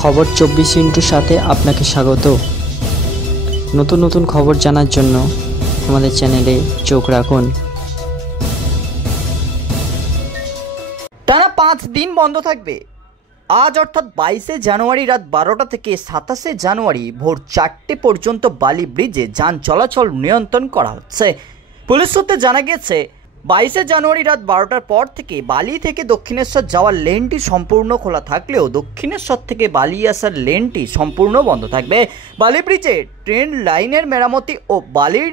খবর 24 সাথে আপনাকে স্বাগত। নতুন নতুন খবর জানার জন্য আমাদের চ্যানেলে চোখ রাখুন। টানা 5 দিন বন্ধ থাকবে। আজ অর্থাৎ 22শে জানুয়ারি রাত 12টা থেকে 27শে জানুয়ারি ভোর 4টে পর্যন্ত বালি ব্রিজে যান চলাচল নিয়ন্ত্রণ করা হচ্ছে। পুলিশ সূত্রে জানা গিয়েছে 22শে জানুয়ারি রাত 12টার পর থেকে বালি থেকে দক্ষিণেশ্বর যাওয়ার লেনটি সম্পূর্ণ খোলা থাকলেও দক্ষিণেশ্বর থেকে বালি আসার লেনটি সম্পূর্ণ বন্ধ থাকবে। বালি ব্রিজে ট্রেন লাইনের মেরামতি ও বালির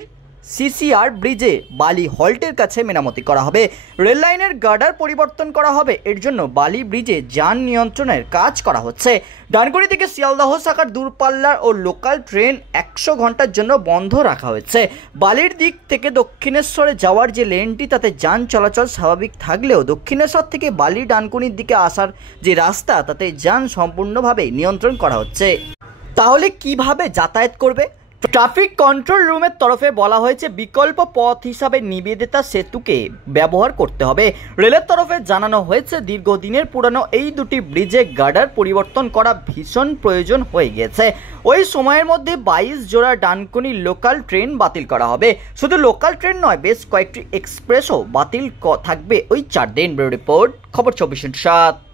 সিসিআর ব্রিজে বালি হল্টের কাছে মেরামতি করা হবে। রেল লাইনের গার্ডার পরিবর্তন করা হবে। এর জন্য বালি ব্রিজে যান নিয়ন্ত্রণের কাজ করা হচ্ছে। ডানকুনি থেকে শিয়ালদহ শাখার দূরপাল্লার ও লোকাল ট্রেন 100 ঘন্টার জন্য বন্ধ রাখা হয়েছে। বালির দিক থেকে দক্ষিণেশ্বরে যাওয়ার যে লেনটি তাতে যান চলাচল স্বাভাবিক থাকলেও দক্ষিণেশ্বর থেকে বালি ডানকুনির দিকে আসার যে রাস্তা তাতে যান সম্পূর্ণভাবে নিয়ন্ত্রণ করা হচ্ছে। তাহলে কিভাবে যাতায়াত করবে? ট্রাফিক কন্ট্রোল রুমের তরফে বলা হয়েছে বিকল্প পথ হিসাবে নিবেদিতা সেতুকে ব্যবহার করতে হবে। রেলের তরফে জানানো হয়েছে দীর্ঘদিনের পুরানো এই দুটি ব্রিজে গার্ডার পরিবর্তন করা ভীষণ প্রয়োজন হয়ে গেছে। ওই সময়ের মধ্যে 22 জোড়া ডানকুনি লোকাল ট্রেন বাতিল করা হবে। শুধু লোকাল ট্রেন নয়, বেশ কয়েকটি এক্সপ্রেসও বাতিল থাকবে ওই 4 দিন। রিপোর্ট খবর 24/7।